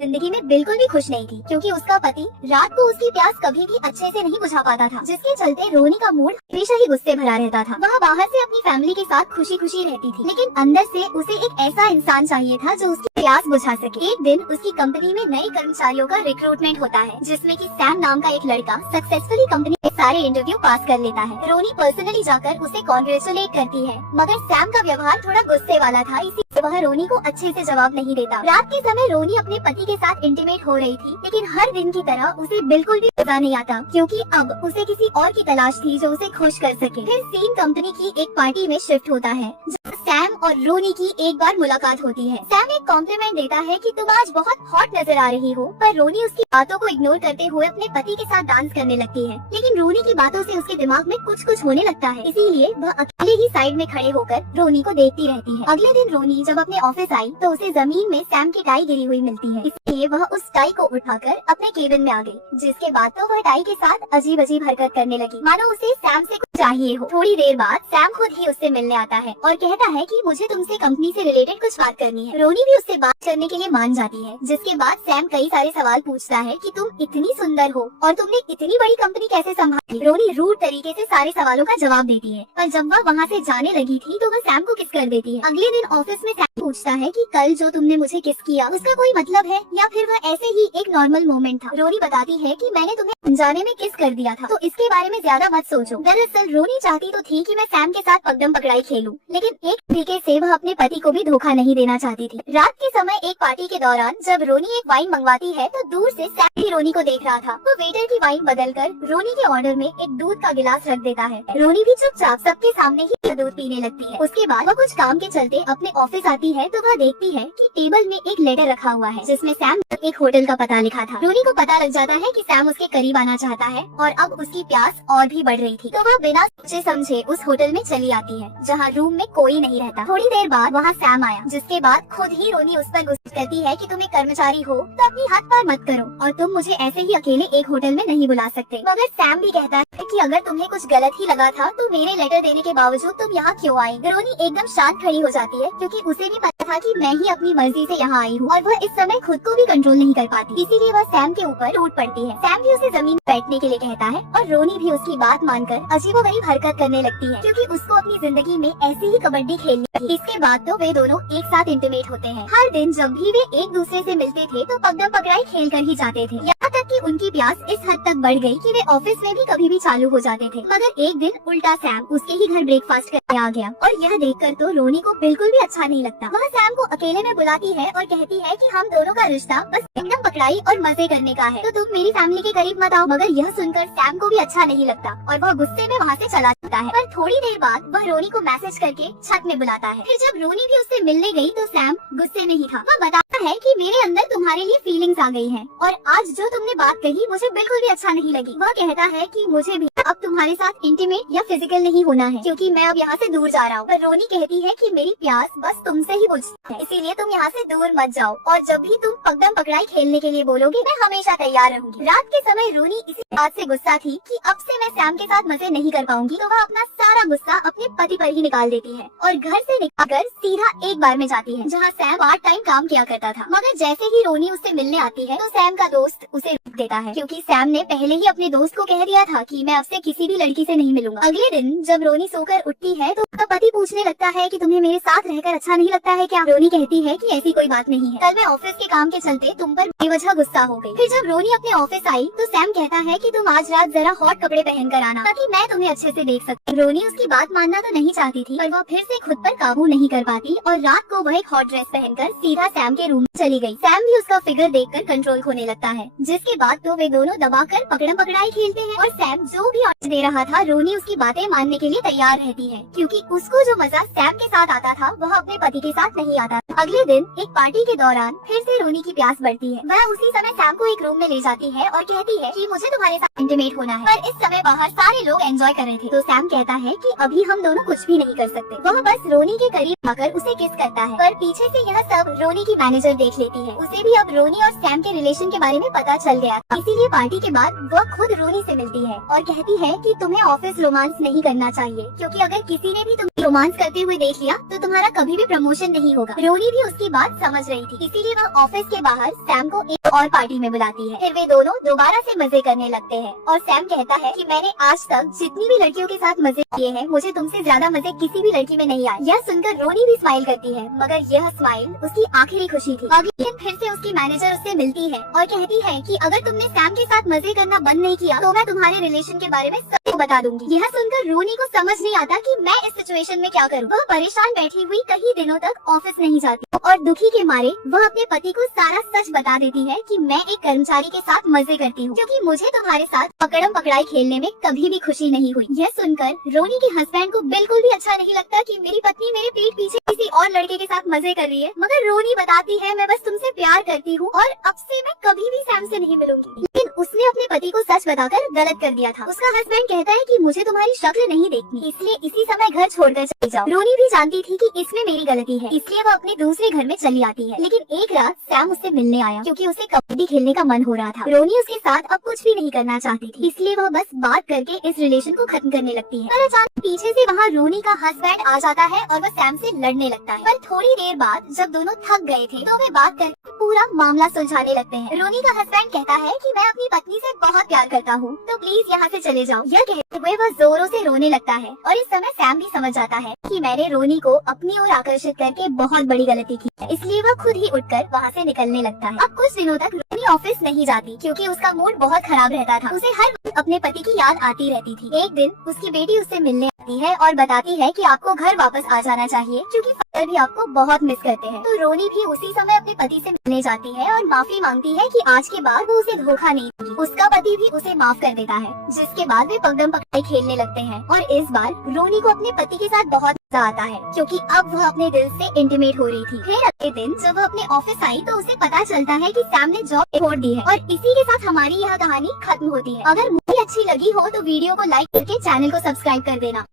जिंदगी में बिल्कुल भी खुश नहीं थी, क्योंकि उसका पति रात को उसकी प्यास कभी भी अच्छे से नहीं बुझा पाता था, जिसके चलते रोनी का मूड हमेशा ही गुस्से भरा रहता था। वह बाहर से अपनी फैमिली के साथ खुशी खुशी रहती थी, लेकिन अंदर से उसे एक ऐसा इंसान चाहिए था जो उसकी प्यास बुझा सके। एक दिन उसकी कंपनी में नए कर्मचारियों का रिक्रूटमेंट होता है, जिसमें कि सैम नाम का एक लड़का सक्सेसफुली कंपनी के सारे इंटरव्यू पास कर लेता है। रोनी पर्सनली जाकर उसे कॉन्ग्रेचुलेट करती है, मगर सैम का व्यवहार थोड़ा गुस्से वाला था, इसीलिए वह रोनी को अच्छे से जवाब नहीं देता। रात के समय रोनी अपने पति के साथ इंटीमेट हो रही थी, लेकिन हर दिन की तरह उसे बिल्कुल भी मजा नहीं आता, क्योंकि अब उसे किसी और की तलाश थी जो उसे खुश कर सके। फिर सीन कंपनी की एक पार्टी में शिफ्ट होता है, जहाँ सैम और रोनी की एक बार मुलाकात होती है। सैम एक कॉम्प्लीमेंट देता है कि तुम आज बहुत हॉट नजर आ रही हो, पर रोनी उसकी बातों को इग्नोर करते हुए अपने पति के साथ डांस करने लगती है। लेकिन रोनी की बातों से उसके दिमाग में कुछ कुछ होने लगता है, इसीलिए वह अकेले ही साइड में खड़े होकर रोनी को देखती रहती है। अगले दिन रोनी जब अपने ऑफिस आई तो उसे जमीन में सैम की टाई गिरी हुई मिलती है, इसलिए वह उस टाई को उठाकर अपने केबिन में आ गई, जिसके बाद तो वह टाई के साथ अजीब अजीब हरकत करने लगी, मानो उसे सैम से कुछ चाहिए हो। थोड़ी देर बाद सैम खुद ही उससे मिलने आता है और कहता है कि मुझे तुमसे कंपनी से रिलेटेड कुछ बात करनी है। रोनी भी उससे बात करने के लिए मान जाती है, जिसके बाद सैम कई सारे सवाल पूछता है कि तुम इतनी सुंदर हो और तुमने इतनी बड़ी कंपनी कैसे संभाली। रोनी रूड तरीके से सारे सवालों का जवाब देती है, पर जब वह वहाँ से जाने लगी थी तो वह सैम को किस कर देती है। अगले दिन ऑफिस में सैम पूछता है कि कल जो तुमने मुझे किस किया उसका कोई मतलब है या फिर वह ऐसे ही एक नॉर्मल मोमेंट था। रोनी बताती है कि मैंने तुम्हें अनजाने में किस कर दिया था, तो इसके बारे में ज्यादा मत सोचो। दरअसल रोनी चाहती तो थी कि मैं सैम के साथ पकड़म पकड़ाई खेलूं, लेकिन एक तरीके से वह अपने पति को भी धोखा नहीं देना चाहती थी। रात के समय एक पार्टी के दौरान जब रोनी एक वाइन मंगवाती है तो दूर से सैम भी रोनी को देख रहा था। वो वेटर की वाइन बदलकर रोनी के ऑर्डर में एक दूध का गिलास रख देता है। रोनी भी चुपचाप सबके सामने ही दूध पीने लगती है। उसके बाद वह कुछ काम के चलते अपने ऑफिस आती है तो वह देखती है कि टेबल में एक लेटर रखा हुआ है, जिसमें सैम एक होटल का पता लिखा था। रोनी को पता लग जाता है कि सैम उसके करीब आना चाहता है और अब उसकी प्यास और भी बढ़ रही थी, तो वह बिना सोचे समझे उस होटल में चली आती है, जहाँ रूम में कोई नहीं रहता। थोड़ी देर बाद वहाँ सैम आया, जिसके बाद खुद ही रोनी उस पर गुस्सा करती है कि तुम एक कर्मचारी हो तो अपनी हद पार मत करो और तुम मुझे ऐसे ही अकेले एक होटल में नहीं बुला सकते। मगर सैम भी कहता है कि अगर तुम्हें कुछ गलत ही लगा था तो मेरे लेटर देने के बावजूद तुम यहाँ क्यों आई। रोनी एकदम शांत खड़ी हो जाती है, क्योंकि उसे भी पता था कि मैं ही अपनी मर्जी से यहाँ आई हूँ और वह इस समय खुद को भी कंट्रोल नहीं कर पाती, इसीलिए वह सैम के ऊपर टूट पड़ती है। सैम भी उसे जमीन पर बैठने के लिए कहता है और रोनी भी उसकी बात मानकर अजीबोगरीब हरकत करने लगती है, क्योंकि उसको अपनी जिंदगी में ऐसी ही कबड्डी खेलनी थी। इसके बाद तो वे दोनों एक साथ इंटीमेट होते हैं। हर दिन जब भी वे एक दूसरे से मिलते थे तो पकड़म पकड़ाई खेल कर ही जाते थे, यहाँ तक कि उनकी प्यास इस हद तक बढ़ गई कि वे ऑफिस में भी कभी भी चालू हो जाते थे। मगर एक दिन उल्टा सैम उसके ही घर ब्रेकफास्ट करने आ गया और यह देखकर तो रोनी को बिल्कुल भी अच्छा नहीं लगता। वह सैम को अकेले में बुलाती है और कहती है कि हम दोनों का रिश्ता बस एकदम पकड़ाई और मजे करने का है, तो तुम मेरी फैमिली के करीब मत आओ। मगर यह सुनकर सैम को भी अच्छा नहीं लगता और वह गुस्से में वहाँ से चला जाता है। पर थोड़ी देर बाद वह रोनी को मैसेज करके छत में बुलाता है। फिर जब रोनी भी उससे मिलने गई तो सैम गुस्से में ही था। वह बताता है कि मेरे अंदर तुम्हारे लिए फीलिंग्स आ गई हैं और आज जो तुमने बात कही मुझे बिल्कुल भी अच्छा नहीं लगी। वह कहता है कि मुझे भी अब तुम्हारे साथ इंटीमेट या फिजिकल नहीं होना है, क्योंकि मैं अब यहाँ से दूर जा रहा हूँ। पर रोनी कहती है कि मेरी प्यास बस तुमसे ही बुझती है, इसीलिए तुम यहाँ से दूर मत जाओ और जब भी तुम पकड़म पकड़ाई खेलने के लिए बोलोगे मैं हमेशा तैयार रहूंगी। रात के समय रोनी इसी बात से गुस्सा थी कि अब से मैं सैम के साथ मजे नहीं कर पाऊंगी, तो वह अपना सारा गुस्सा अपने पति पर ही निकाल देती है और घर से निकलकर सीधा एक बार में जाती है, जहाँ सैम पार्ट टाइम काम किया करता था। मगर जैसे ही रोनी उससे मिलने आती है तो सैम का दोस्त उसे रोक देता है, क्योंकि सैम ने पहले ही अपने दोस्त को कह दिया था कि मैं अब से किसी भी लड़की से नहीं मिलूंगा। अगले दिन जब रोनी सोकर उठती है तो उसका पति पूछने लगता है कि तुम्हें मेरे साथ रहकर अच्छा नहीं लगता है क्या। रोनी कहती है कि ऐसी कोई बात नहीं है, कल मैं ऑफिस के काम के चलते तुम पर बेवजह गुस्सा हो गई। फिर जब रोनी अपने ऑफिस आई तो सैम कहता है कि तुम आज रात जरा हॉट कपड़े पहन कर आना, ताकि मैं तुम्हें अच्छे से देख सकती। रोनी उसकी बात मानना तो नहीं चाहती थी, पर वह फिर से खुद पर काबू नहीं कर पाती और रात को वह एक हॉट ड्रेस पहनकर सीधा सैम के रूम में चली गई। सैम भी उसका फिगर देखकर कंट्रोल खोने लगता है, जिसके बाद तो वे दोनों दबाकर पकड़म पकड़ाई खेलते हैं और सैम जो भी ऑर्डर दे रहा था रोनी उसकी बातें मानने के लिए तैयार रहती है, क्योंकि उसको जो मजा सैम के साथ आता था वह अपने पति के साथ नहीं आता। अगले दिन एक पार्टी के दौरान फिर से रोनी की प्यास बढ़ती है। वह उसी समय सैम को एक रूम में ले जाती है और कहती है कि मुझे तुम्हारे साथ इंटीमेट होना है। पर इस समय बाहर सारे लोग एंजॉय कर रहे थे, तो सैम कहता है कि अभी हम दोनों कुछ भी नहीं कर सकते। वह बस रोनी के करीब आकर उसे किस करता है, पर पीछे से यह सब रोनी की मैनेजर नजर देख लेती है। उसे भी अब रोनी और सैम के रिलेशन के बारे में पता चल गया, इसीलिए पार्टी के बाद वह खुद रोनी से मिलती है और कहती है कि तुम्हें ऑफिस रोमांस नहीं करना चाहिए, क्योंकि अगर किसी ने भी तुम्हें रोमांस करते हुए देख लिया तो तुम्हारा कभी भी प्रमोशन नहीं होगा। रोनी भी उसकी बात समझ रही थी, इसीलिए वह ऑफिस के बाहर सैम को एक और पार्टी में बुलाती है। फिर वे दोनों दोबारा से मजे करने लगते हैं और सैम कहता है कि मैंने आज तक जितनी भी लड़कियों के साथ मजे किए हैं, मुझे तुमसे ज्यादा मजे किसी भी लड़की में नहीं आए। यह सुनकर रोनी भी स्माइल करती है, मगर यह स्माइल उसकी आखिरी खुशी थी। अगले दिन फिर से उसकी मैनेजर उससे मिलती है और कहती है कि अगर तुमने सैम के साथ मजे करना बंद नहीं किया तो मैं तुम्हारे रिलेशन के बारे में सबको बता दूंगी। यह सुनकर रोनी को समझ नहीं आता कि मैं इस सिचुएशन में क्या करूं। वह परेशान बैठी हुई कई दिनों तक ऑफिस नहीं जाती और दुखी के मारे वह अपने पति को सारा सच बता देती है कि मैं एक कर्मचारी के साथ मजे करती हूँ, क्योंकि मुझे तुम्हारे साथ पकड़म पकड़ाई खेलने में कभी भी खुशी नहीं हुई। यह सुनकर रोनी के हस्बैंड को बिल्कुल भी अच्छा नहीं लगता कि मेरी पत्नी मेरे पीठ पीछे किसी और लड़के के साथ मजे कर रही है, मगर रोनी बताती है मैं बस तुमसे प्यार करती हूँ और अब से मैं कभी भी सैम से नहीं मिलूंगी। लेकिन उसने अपने पति को सच बताकर गलत कर दिया था। उसका हस्बैंड कहता है कि मुझे तुम्हारी शक्ल नहीं देखनी, इसलिए इसी समय घर छोड़कर चली जाओ। रोनी भी जानती थी कि इसमें मेरी गलती है, इसलिए वह अपने दूसरे घर में चली आती है। लेकिन एक रात सैम उससे मिलने आया क्योंकि उसे कबड्डी खेलने का मन हो रहा था। रोनी उसके साथ अब कुछ भी नहीं करना चाहती थी, इसलिए वह बस बात करके इस रिलेशन को खत्म करने लगती है। पर अचानक पीछे से वहाँ रोनी का हस्बैंड आ जाता है और वह सैम से लड़ने लगता है। पर थोड़ी देर बाद जब दोनों थक गए थे तो वे बात कर पूरा मामला सुलझाने लगते हैं। रोनी का हस्बैंड कहता है कि मैं अपनी पत्नी से बहुत प्यार करता हूँ, तो प्लीज यहाँ से चले जाओ। यह कहते हुए वह जोरों से रोने लगता है और इस समय सैम भी समझ जाता है कि मैंने रोनी को अपनी ओर आकर्षित करके बहुत बड़ी गलती की है, इसलिए वह खुद ही उठकर वहाँ से निकलने लगता है। अब कुछ दिनों तक रोनी ऑफिस नहीं जाती क्योंकि उसका मूड बहुत खराब रहता था। उसे हर वक्त अपने पति की याद आती रहती थी। एक दिन उसकी बेटी उससे मिलने आती है और बताती है कि आपको घर वापस आ जाना चाहिए क्योंकि फादर भी आपको बहुत मिस करते हैं। तो रोनी भी उसी समय अपने पति से मिलने जाती है और माफी मांगती है कि आज के बाद वो उसे धोखा नहीं देगी। उसका पति भी उसे माफ कर देता है, जिसके बाद वे पकड़म पकड़ाई खेलने लगते हैं। और इस बार रोनी को अपने पति के साथ बहुत मजा आता है क्योंकि अब वह अपने दिल से इंटीमेट हो रही थी। फिर अगले दिन जब वह अपने ऑफिस आई तो उसे पता चलता है कि सैम ने जॉब छोड़ दी है और इसी के साथ हमारी यह कहानी खत्म होती है। अगर मूवी अच्छी लगी हो तो वीडियो को लाइक करके चैनल को सब्सक्राइब कर देना।